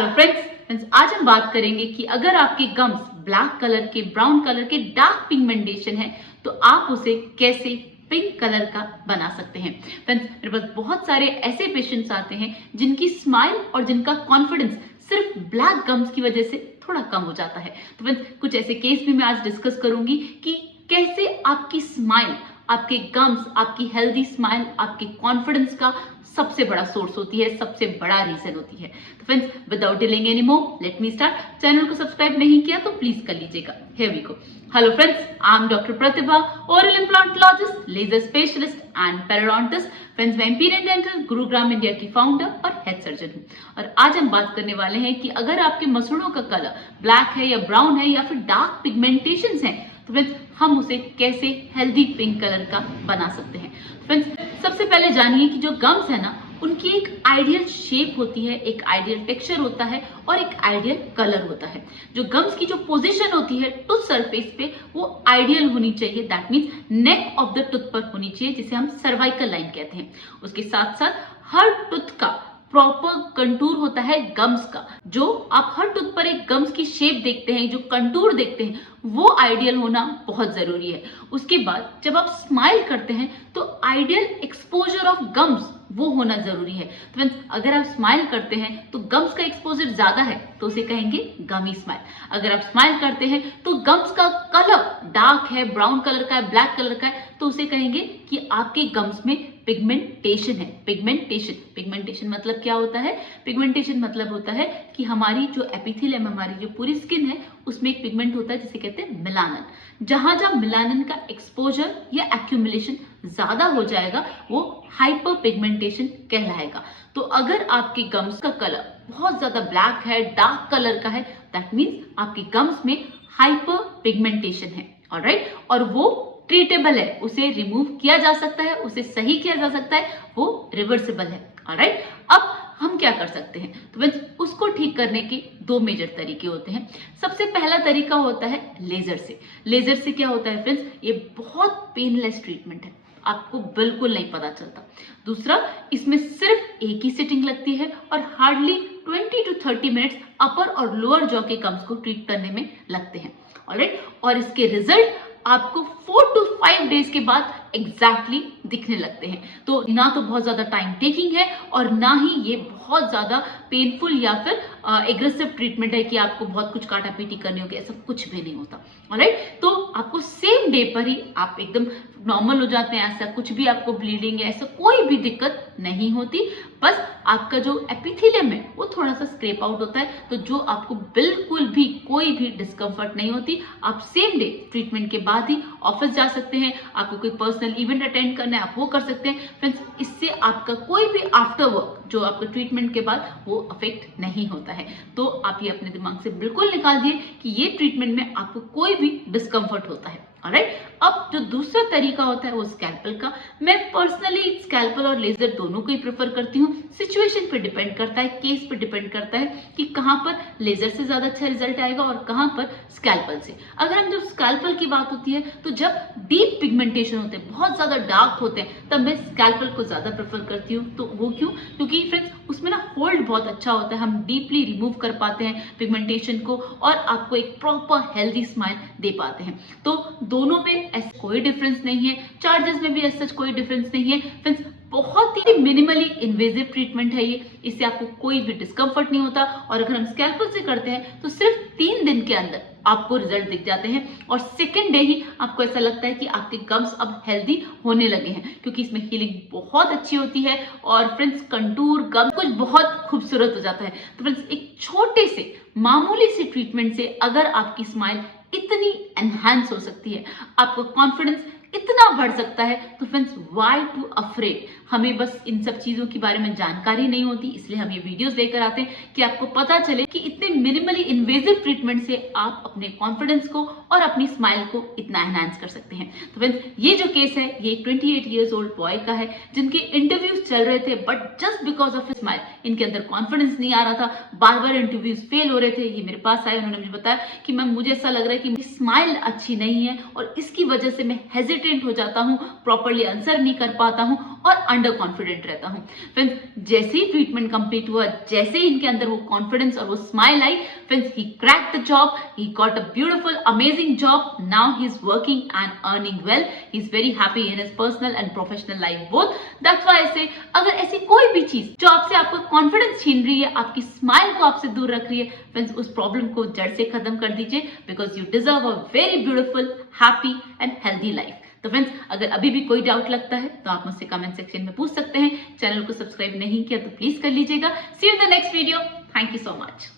Hello friends, आज हम बात करेंगे कि अगर आपके गम्स ब्लैक कलर के, ब्राउन कलर के डार्क पिगमेंटेशन है तो आप उसे कैसे पिंक कलर का बना सकते हैं। फ्रेंड्स, मेरे पास बहुत सारे ऐसे पेशेंट्स आते हैं जिनकी स्माइल और जिनका कॉन्फिडेंस सिर्फ ब्लैक गम्स की वजह से थोड़ा कम हो जाता है। तो फ्रेंड्स, कुछ ऐसे केस भी मैं आज डिस्कस करूंगी कि कैसे आपकी स्माइल, आपके गम्स, आपकी हेल्दी स्माइल आपके कॉन्फिडेंस का सबसे बड़ा सोर्स होती है, सबसे बड़ा रीजन होती है। तो friends, without delaying any more, let me start. Channel को सब्सक्राइब नहीं किया तो प्लीज कर लीजिएगा। Here we go. Hello friends, I am doctor Pratibha, oral implantologist, laser specialist and periodontist. Friends, मैं एम्पीरियल डेंटल गुरुग्राम इंडिया की फाउंडर और हेड सर्जन हूँ। और आज हम बात करने वाले हैं कि अगर आपके मसूड़ों का कलर ब्लैक है या ब्राउन है या फिर डार्क पिगमेंटेशन है तो फ्रेंड्स हम उसे कैसे हेल्दी पिंक कलर का बना सकते हैं। फ्रेंड्स, सबसे पहले जानिए कि जो गम्स है ना, उनकी एक आइडियल शेप होती है, एक आइडियल टेक्सचर होता है और एक आइडियल कलर होता है। जो गम्स की जो पोजीशन होती है टूथ सरफेस पे वो आइडियल होनी चाहिए। That means neck of the tooth पर होनी चाहिए, जिसे हम सर्वाइकल लाइन कहते हैं। उसके साथ साथ हर टूथ का प्रॉपर कंटूर होता है गम्स का। जो आप हर टूथ पर एक गम्स की शेप देखते हैं, जो कंटूर देखते हैं, वो आइडियल होना बहुत जरूरी है। उसके बाद जब आप स्माइल करते हैं तो आइडियल एक्सपोजर ऑफ गम्स वो होना जरूरी है। तो फ्रेंड्स, अगर आप स्माइल करते हैं तो गम्स का एक्सपोजर ज्यादा है तो उसे कहेंगे गमी स्माइल। अगर आप स्माइल करते हैं तो गम्स का कलर डार्क है, ब्राउन कलर का है, ब्लैक कलर का है, तो उसे कहेंगे कि आपके गम्स में पिगमेंटेशन है। पिगमेंटेशन मतलब क्या होता है? पिगमेंटेशन मतलब होता है कि हमारी जो एपिथेलियम, हमारी जो पूरी स्किन है, उसमें एक पिगमेंट होता है जिसे कहते हैं मेलानिन। जहां जहां मेलानिन का एक्सपोजर या एक्यूमुलेशन ज्यादा हो जाएगा वो हाइपर पिगमेंटेशन कहलाएगा। तो अगर आपके गम्स का कलर बहुत ज्यादा ब्लैक है, डार्क कलर का है, दैट मीन्स आपके गम्स में हाइपर पिगमेंटेशन है। ऑलराइट, और वो ट्रीटेबल है, उसे रिमूव किया जा सकता है, उसे सही किया जा सकता है, वो रिवर्सिबल है। ऑलराइट, अब हम क्या कर सकते हैं? तो फ्रेंड्स, उसको ठीक करने के दो मेजर तरीके होते हैं। सबसे पहला तरीका होता है लेजर से। लेजर से क्या होता है फ्रेंड्स? ये बहुत पेनलेस ट्रीटमेंट है, आपको बिल्कुल नहीं पता चलता। दूसरा, इसमें सिर्फ एक ही सिटिंग लगती है और हार्डली 20 to 30 मिनट्स अपर और लोअर जॉ के गम्स को ट्रीट करने में लगते हैं। ऑलराइट, और इसके रिजल्ट आपको 4 to 5 डेज के बाद एग्जैक्टली दिखने लगते हैं। तो ना तो बहुत ज्यादा टाइम टेकिंग है और ना ही ये बहुत ज्यादा पेनफुल या फिर एग्रेसिव ट्रीटमेंट है कि आपको बहुत कुछ काटा पीटी करनी होगी, ऐसा कुछ भी नहीं होता। ऑलराइट, तो आपको सेम डे पर ही आप एकदम नॉर्मल हो जाते हैं, ऐसा कुछ भी आपको ब्लीडिंग है, ऐसा कोई भी दिक्कत नहीं होती। बस आपका जो एपिथेलियम है वो थोड़ा सा स्क्रैप आउट होता है, तो जो आपको बिल्कुल भी कोई भी डिस्कम्फर्ट नहीं होती। आप सेम डे ट्रीटमेंट के बाद ही ऑफिस जा सकते हैं, आपको कोई पर्सनल इवेंट अटेंड करना है आप वो कर सकते हैं। फ्रेंड्स, इससे आपका कोई भी आफ्टर वर्क जो आपका ट्रीटमेंट के बाद वो अफेक्ट नहीं होता है। तो आप ये अपने दिमाग से बिल्कुल निकाल दिए कि ये ट्रीटमेंट में आपको कोई भी डिस्कम्फर्ट होता है। ऑलराइट, अब जो दूसरा तरीका होता है वो स्कैल्पल का। मैं पर्सनली स्कैल्पल और लेजर दोनों को ही प्रेफर करती हूँ। सिचुएशन पे डिपेंड करता है, केस पे डिपेंड करता है कि कहाँ पर लेजर से ज्यादा अच्छा रिजल्ट आएगा और कहाँ पर स्कैल्पल से। अगर हम जब स्कैल्पल की बात होती है तो जब डीप पिगमेंटेशन होते हैं, बहुत ज्यादा डार्क होते हैं, तब मैं स्कैल्पल को ज्यादा प्रेफर करती हूँ। तो वो क्यों? क्योंकि फ्रेंड्स, उसमें ना होल्ड बहुत अच्छा होता है, हम डीपली रिमूव कर पाते हैं पिगमेंटेशन को और आपको एक प्रॉपर हेल्दी स्माइल दे पाते हैं। तो दोनों में ऐसा कोई डिफरेंस नहीं है, चार्जेस में भी ऐसा कोई डिफरेंस नहीं है। फ्रेंड्स, बहुत ही मिनिमली इन्वेजिव ट्रीटमेंट है ये, इससे आपको कोई भी डिस्कम्फर्ट नहीं होता। और अगर हम स्कैल्पल से करते हैं तो सिर्फ 3 दिन के अंदर आपको रिजल्ट दिख जाते हैं और सेकेंड डे ही आपको ऐसा लगता है कि आपके गम्स अब हेल्दी होने लगे हैं, क्योंकि इसमें हीलिंग बहुत अच्छी होती है और फ्रेंड्स कंटूर गम कुछ बहुत खूबसूरत हो जाता है। तो फ्रेंड्स, एक छोटे से मामूली से ट्रीटमेंट से अगर आपकी स्माइल इतनी एनहांस हो सकती है, आपको कॉन्फिडेंस इतना बढ़ सकता है, तो फ्रेंड्स व्हाई टू अफ्रेड। हमें बस इन सब चीजों के बारे में जानकारी नहीं होती, इसलिए हम ये वीडियोस लेकर आते हैं कि आपको पता चले कि इतने मिनिमली इन्वेजिव ट्रीटमेंट से आप अपने कॉन्फिडेंस को और अपनी स्माइल को इतना एनहांस कर सकते हैं। तो फ्रेंड्स, ये जो केस है ये 28 इयर्स ओल्ड बॉय का है जिनके इंटरव्यूज चल रहे थे, but just because of smile इनके अंदर कॉन्फिडेंस नहीं आ रहा था, बार बार इंटरव्यूज फेल हो रहे थे। ये मेरे पास आए, उन्होंने मुझे बताया कि मैम मुझे ऐसा लग रहा है कि मेरी स्माइल अच्छी नहीं है और इसकी वजह से मैं हेजिटेंट हो जाता हूँ, प्रॉपरली आंसर नहीं कर पाता हूँ और अंडर कॉन्फिडेंट रहता हूँ। फ्रेंड्स, जैसे ही ट्रीटमेंट कंप्लीट हुआ, जैसे ही इनके अंदर वो कॉन्फिडेंस और वो smile I, friends, he cracked the job, he got a beautiful amazing job, now he is working and earning well, he is very happy in his personal and professional life both. That's why से अगर ऐसी कोई भी चीज जो आपसे आपका confidence छीन रही है, आपकी स्माइल को आपसे दूर रख रही है, फ्रेंड्स, उस प्रॉब्लम को जड़ से खत्म कर दीजिए, because you deserve a very beautiful, happy and healthy life. तो फ्रेंड्स, अगर अभी भी कोई डाउट लगता है तो आप मुझसे कमेंट सेक्शन में पूछ सकते हैं। चैनल को सब्सक्राइब नहीं किया तो प्लीज कर लीजिएगा। See you in the next video. Thank you so much.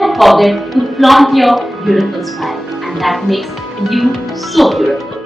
Don't forget to flaunt your beautiful smile, and that makes you so beautiful.